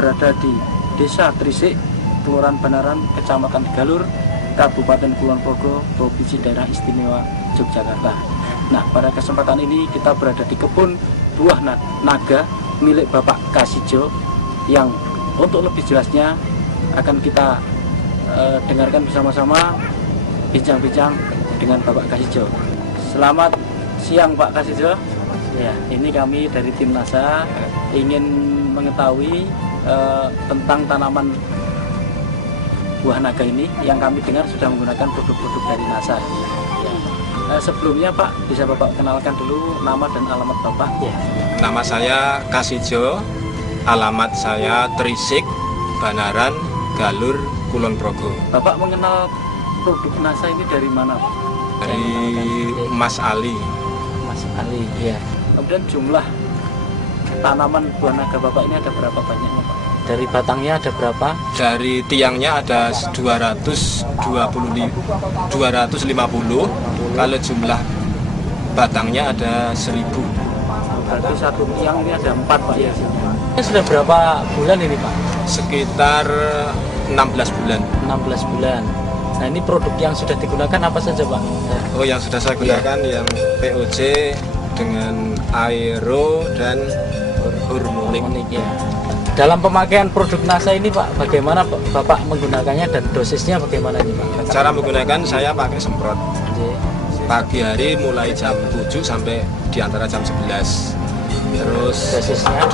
berada di Desa Trisik, Kelurahan Banaran, Kecamatan Galur, Kabupaten Kulon Progo, Provinsi Daerah Istimewa Yogyakarta. Nah, pada kesempatan ini kita berada di kebun buah naga milik Bapak Kasijo, yang untuk lebih jelasnya akan kita dengarkan bersama-sama bincang-bincang dengan Bapak Kasijo. Selamat siang Pak Kasijo. Ya, ini kami dari tim NASA ingin mengetahui tentang tanaman buah naga ini yang kami dengar sudah menggunakan produk-produk dari NASA. Ya. Sebelumnya Pak, bisa Bapak kenalkan dulu nama dan alamat Bapak? Ya. Nama saya Kasijo, alamat saya Trisik, Banaran, Galur, Kulon Progo. Bapak mengenal produk NASA ini dari mana Pak? Dari Mas Ali. Mas Ali, ya. Kemudian jumlah tanaman buah naga Bapak ini ada berapa banyaknya Pak? Dari batangnya ada berapa? Dari tiangnya ada 250. Kalau jumlah batangnya ada 1000. Berarti satu tiang ini ada 4 Pak ya? Ini sudah berapa bulan ini Pak? Sekitar 16 bulan. 16 bulan. Nah, ini produk yang sudah digunakan apa saja Pak? Oh, yang sudah saya gunakan yang POC dengan Aero dan Hormonik. Ya. Dalam pemakaian produk NASA ini Pak, bagaimana Bapak menggunakannya dan dosisnya bagaimana ini Pak? Cara menggunakan saya pakai semprot. Pagi hari mulai jam 7 sampai di antara jam 11. Terus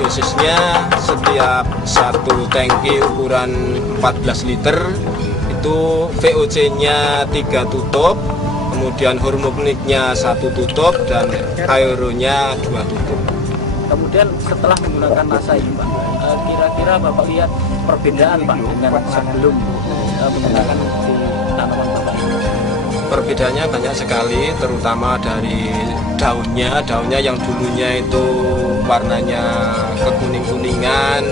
dosisnya setiap satu tangki ukuran 14 liter itu VOC-nya 3 tutup, kemudian hormoniknya 1 tutup dan aeronya 2 tutup. Kemudian setelah menggunakan NASA ini Pak, kira-kira Bapak lihat perbedaan Pak dengan sebelum menggunakan di tanaman Bapak ini? Perbedaannya banyak sekali, terutama dari daunnya yang dulunya itu warnanya kekuning-kuningan,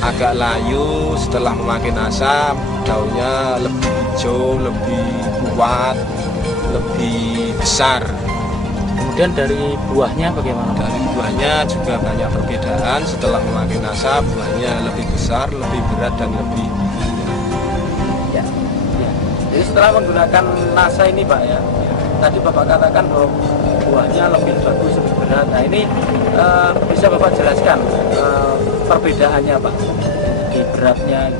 agak layu. Setelah memakai NASA, daunnya lebih hijau, lebih kuat, lebih besar. Kemudian dari buahnya bagaimana? Dari buahnya juga banyak perbedaan. Setelah memakai NASA, buahnya lebih besar, lebih berat dan lebih ya. Jadi setelah menggunakan NASA ini Pak ya, tadi Bapak katakan bahwa buahnya lebih bagus, lebih berat. Nah ini bisa Bapak jelaskan perbedaannya Pak di beratnya?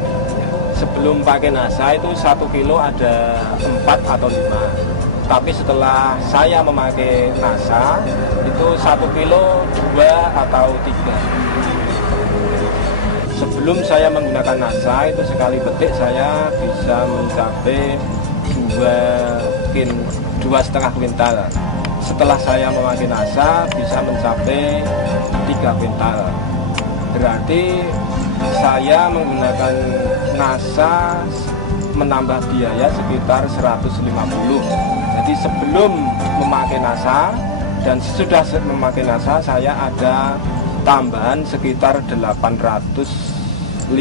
Sebelum pakai NASA itu 1 kilo ada 4 atau 5. Tapi setelah saya memakai NASA itu 1 kilo 2 atau 3. Sebelum saya menggunakan NASA itu sekali petik saya bisa mencapai 2,5 kuintal. Setelah saya memakai NASA bisa mencapai 3 kuintal. Berarti saya menggunakan NASA menambah biaya sekitar 150. Jadi sebelum memakai NASA dan sesudah memakai NASA saya ada tambahan sekitar 850.000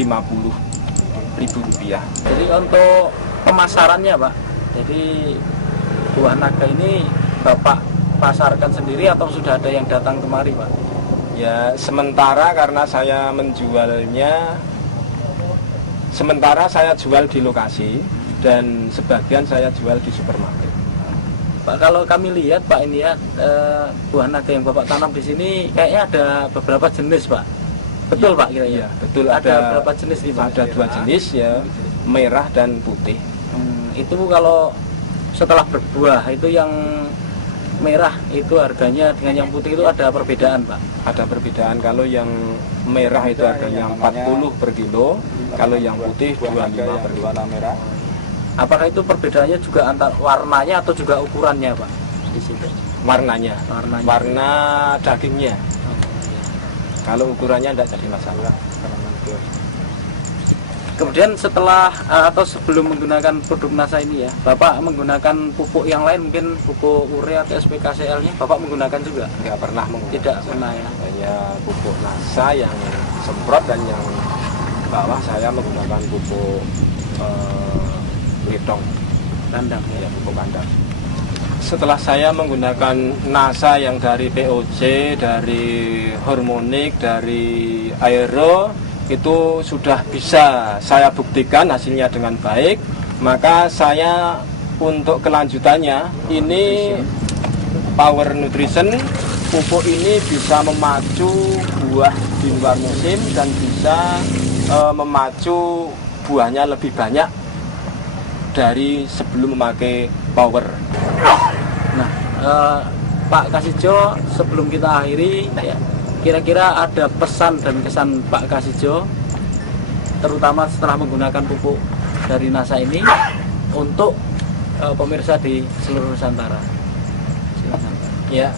rupiah. Jadi untuk pemasarannya Pak, jadi buah naga ini Bapak pasarkan sendiri atau sudah ada yang datang kemari Pak? Ya, sementara karena saya menjualnya, sementara saya jual di lokasi dan sebagian saya jual di supermarket. Pak, kalau kami lihat Pak ini ya, buah naga yang Bapak tanam di sini kayaknya ada beberapa jenis Pak. Betul Pak kira-kira? Iya, betul. Ada berapa jenis nih Pak? Ada 2 jenis ya, merah dan putih. Itu kalau setelah berbuah itu yang merah itu harganya dengan yang putih itu ada perbedaan Pak? Ada perbedaan, kalau yang merah itu harganya 40 per kilo, kalau yang putih 25 per kilo. Apakah itu perbedaannya juga antar warnanya atau juga ukurannya Pak? Di situ. Warnanya. Warna dagingnya. Kalau ukurannya tidak jadi masalah. Kemudian setelah atau sebelum menggunakan produk NASA ini ya, Bapak menggunakan pupuk yang lain, mungkin pupuk urea atau SPKCL-nya Bapak menggunakan juga? Nggak pernah menggunakan. Tidak pernah ya? Hanya pupuk NASA yang semprot, dan yang bawah saya menggunakan pupuk lidong kandang ya, pupuk kandang. Setelah saya menggunakan NASA yang dari POC, dari Hormonik, dari Aero, itu sudah bisa saya buktikan hasilnya dengan baik, maka saya untuk kelanjutannya ini Power Nutrition, pupuk ini bisa memacu buah di luar musim dan bisa memacu buahnya lebih banyak dari sebelum memakai Power. Nah, Pak Kasijo, sebelum kita akhiri, kira-kira ada pesan dan kesan Pak Kasijo, terutama setelah menggunakan pupuk dari NASA ini untuk pemirsa di seluruh Nusantara. Silakan. Ya,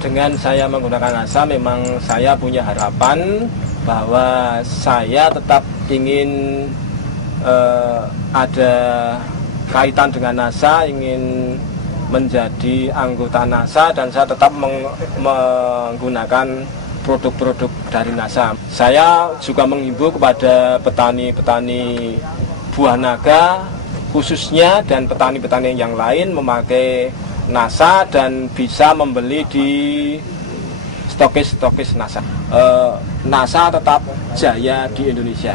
dengan saya menggunakan NASA, memang saya punya harapan bahwa saya tetap ingin ada kaitan dengan NASA, ingin menjadi anggota NASA, dan saya tetap menggunakan produk-produk dari NASA. Saya juga menghimbau kepada petani-petani buah naga khususnya dan petani-petani yang lain memakai NASA dan bisa membeli di stokis-stokis NASA. NASA tetap jaya di Indonesia.